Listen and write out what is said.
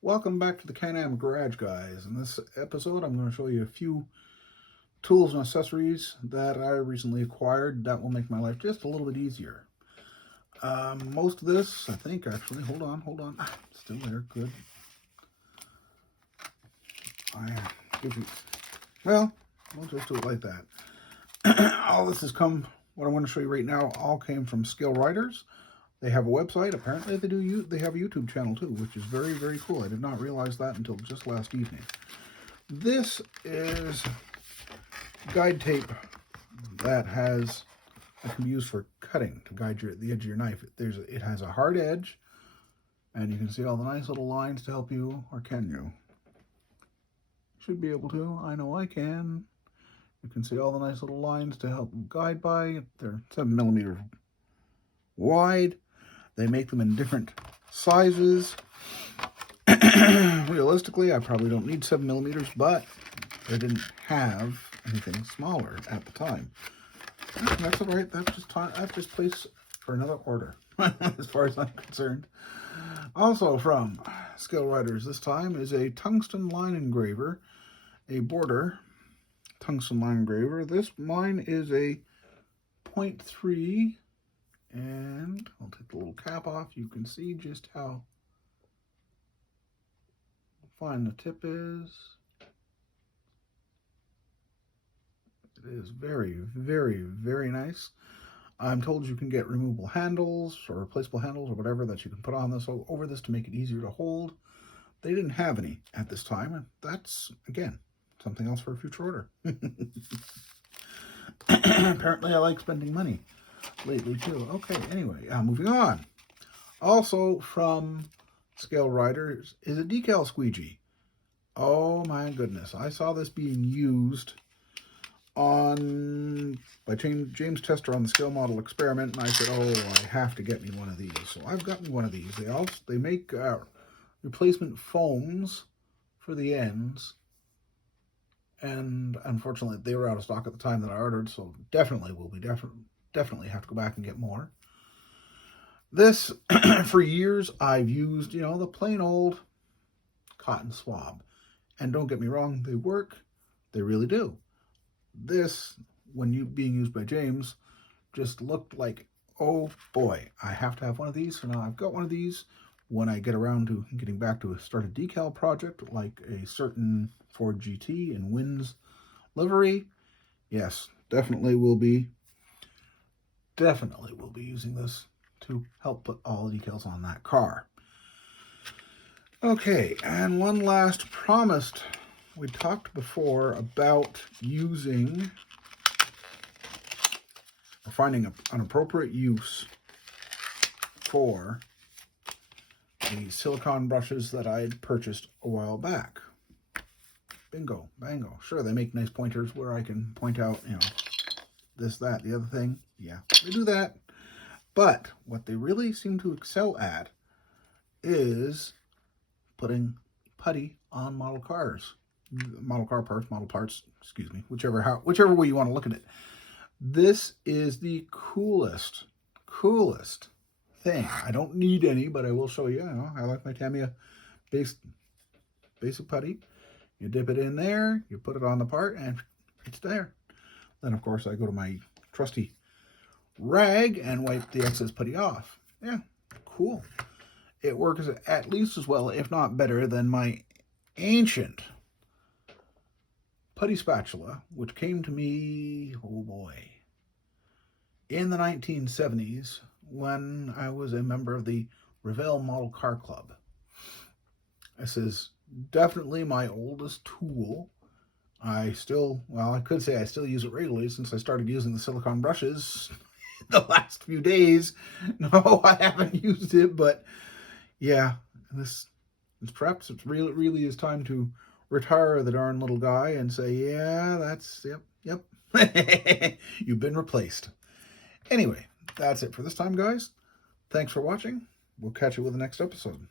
Welcome back to the Can-Am Garage, guys. In this episode, I'm going to show you a few tools and accessories that I recently acquired that will make my life just a little bit easier. Most of this, I think, actually, hold on. Still there, good. Well, we'll just do it like that. All this has come, what I want to show you right now, all came from Skill Riders. They have a website. Apparently they have a YouTube channel too, which is very, very cool. I did not realize that until just last evening. This is guide tape that can be used for cutting to guide the edge of your knife. It has a hard edge, and you can see all the nice little lines to help you, or can you? Should be able to. I know I can. You can see all the nice little lines to help guide by. They're 7mm wide. They make them in different sizes. Realistically, I probably don't need 7mm, but they didn't have anything smaller at the time. That's all right. That's just place for another order, as far as I'm concerned. Also from Skill Riders this time is a tungsten line engraver, a border tungsten line engraver. Mine is a 0.3. And I'll take the little cap off. You can see just how fine the tip is. It is very, very, very nice. I'm told you can get removable handles or replaceable handles or whatever that you can put on this over this to make it easier to hold. They didn't have any at this time, and that's, again, something else for a future order. Apparently I like spending money lately too. Okay, anyway, moving on. Also from Skill Riders is a decal squeegee. Oh my goodness, I saw this being used by James Tester on the Scale Model Experiment, and I said, oh, I have to get me one of these. So I've got me one of these. They make replacement foams for the ends, and unfortunately they were out of stock at the time that I ordered, so definitely have to go back and get more. This, for years, I've used, the plain old cotton swab. And don't get me wrong, they work. They really do. This, being used by James, just looked like, oh boy, I have to have one of these. So now I've got one of these. When I get around to getting back to start a decal project, like a certain Ford GT and Wins livery, yes, definitely will be using this to help put all the decals on that car. Okay, and one last promised. We talked before about using or finding an appropriate use for the silicone brushes that I had purchased a while back. Bingo, bango. Sure, they make nice pointers where I can point out, this, that, the other thing. Yeah, they do that. But what they really seem to excel at is putting putty on model parts, excuse me, whichever way you want to look at it. This is the coolest thing. I don't need any, but I will show you. I like my Tamiya basic putty. You dip it in there, you put it on the part, and it's there. Then, of course, I go to my trusty rag and wipe the excess putty off. Yeah, cool. It works at least as well, if not better, than my ancient putty spatula, which came to me, oh boy, in the 1970s when I was a member of the Revell Model Car Club. This is definitely my oldest tool. I could say I still use it regularly since I started using the silicone brushes the last few days. No, I haven't used it, but yeah, perhaps it really is time to retire the darn little guy and say, yeah, yep. You've been replaced. Anyway, that's it for this time, guys. Thanks for watching. We'll catch you with the next episode.